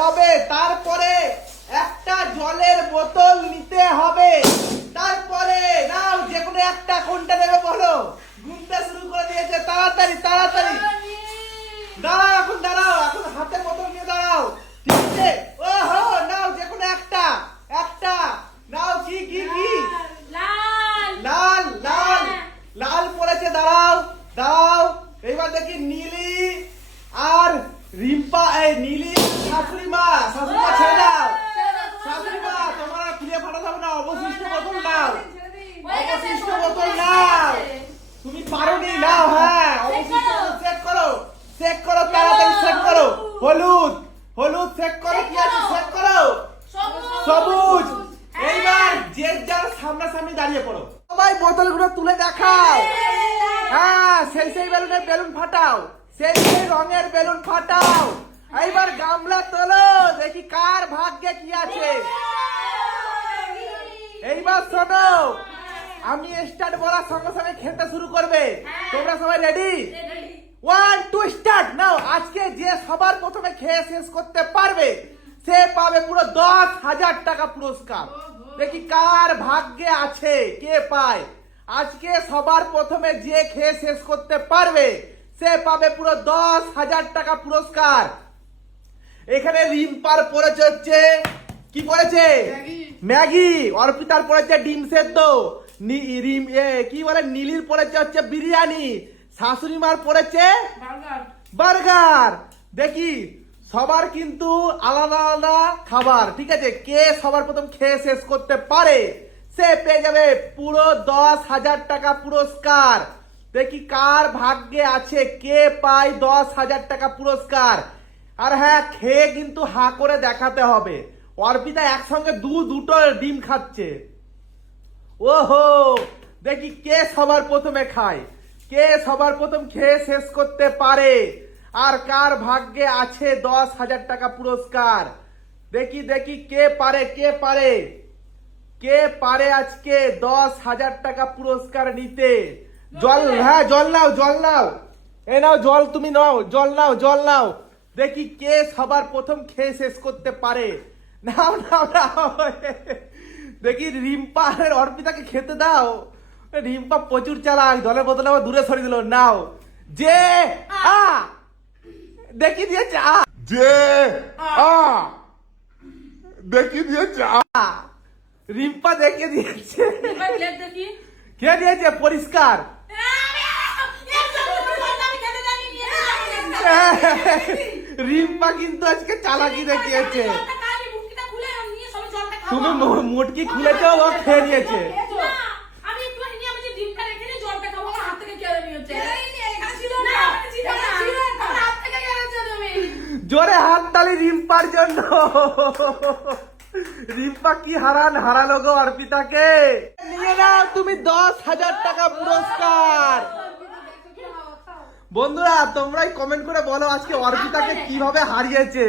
হবে, তারপরে একটা জলের বোতল নিতে হবে, তারপরে নাও যে কোনো একটা, কোনটা নেবে বলো। গুনতে শুরু করে দিয়েছে, তাড়াতাড়ি তাড়াতাড়ি দাঁড়াও, এখন দাঁড়াও, এখন হাতে বোতল নিয়ে দাঁড়াও, ঠিক আছে? ওহো, নাও যে কোনো একটা, একটা নাও। কি কি কি? লাল লাল লাল লাল পড়েছে, দাঁড়াও দাঁড়াও। এইবার দেখি নীলি আর রিম্পা, এই নীলি শাশুড়ি মা ছেড়ে দাও। শাশুড়ি মা তোমার খুলে ফাটা যাবে না, অবশিষ্ট বোতল নাও, অবশিষ্ট বোতল নাও। তুমি পারোনি, নাও। হ্যাঁ, অবশিষ্ট বোতল চেক করো, চেক করো, তাড়াতাড়ি চেক করো। হলুদ হলুদ চেক করো, কি আছে চেক করো। সবুজ। এইবার যে যার সামনাসামনি দাঁড়িয়ে পড়ো, সবাই বোতলগুলো তুলে দেখাও। হ্যাঁ, সেই সেই বেলুনের বেলুন ফাটাও, সেই সেই রঙের বেলুন ফাটাও। এইবার গামলা তোলো, দেখি কার ভাগ্যে কি আছে। এইবার শোনো, আমি স্টার্ট বলার সঙ্গে সঙ্গে খেলতে শুরু করবে। তোমরা সবাই রেডি? 1 2 start now. আজকে যে সবার প্রথমে খেয়ে শেষ করতে পারবে সে পাবে পুরো 10,000 টাকা পুরস্কার। দেখি কার ভাগ্যে আছে, কে পায়। আজকে সবার প্রথমে যে খেয়ে শেষ করতে পারবে সে পাবে পুরো 10,000 টাকা পুরস্কার। এখানে রিম্পার পড়েছে হচ্ছে কি পড়েছে? ম্যাগি। অর্পিতার পড়েছে ডিম সেদ্ধ। কি বলে, নীলির পড়েছে হচ্ছে বিরিয়ানি। শাশুড়ি মার পড়েছে বার্গার। দেখি সবার কিন্তু আলাদা আলাদা খাবার, ঠিক আছে? কে সবার প্রথম খেয়ে শেষ করতে পারে সে পেয়ে যাবে পুরো 10,000 টাকা পুরস্কার। দেখি কার ভাগ্যে আছে, কে পায় 10,000 টাকা পুরস্কার। আর হ্যাঁ, খেয়ে কিন্তু হা করে দেখাতে হবে। অর্পিতা একসঙ্গে দুটো ডিম খাচ্ছে। ওহো, দেখি কে সবার প্রথমে খায়, কে সবার প্রথম খেয়ে শেষ করতে পারে, আর কার ভাগ্যে আছে 10,000 টাকা পুরস্কার। দেখি দেখি কে পারে, কে পারে, কে পারে আজকে 10,000 টাকা পুরস্কার নিতে। জল, হ্যাঁ জল নাও, জল নাও। এ নাও জল, তুমি নাও, জল নাও, জল নাও। দেখি কে সবার প্রথম খেয়ে শেষ করতে পারে। নাও নাও নাও। দেখি রিম্পা আর অর্পিতাকে খেতে দাও। রিম্পা প্রচুর চালাক, জলের বোতলে আবার দূরে সরিয়ে দিল। নাও। যে আ দেখি দিয়েছে, আ যে আ দেখি দিয়েছে আ। রিম্পা দেখিয়ে দিয়েছে, দেখি খেয়ে দিয়েছে পরিষ্কার। রিম্পা কিন্তু আজকে চালাকি দেখিয়েছে। তুমি মুটকি খুলেছো, ও খেয়ে নিয়েছে। জোরে হাততালি রিম্পার জন্য। রিম্পা কি হারালো গো অর্পিতাকে। নিয়ে নাও তুমি 10,000 টাকা পুরস্কার। বন্ধুরা তোমরাই কমেন্ট করে বলো আজকে অর্পিতাকে কিভাবে হারিয়েছে।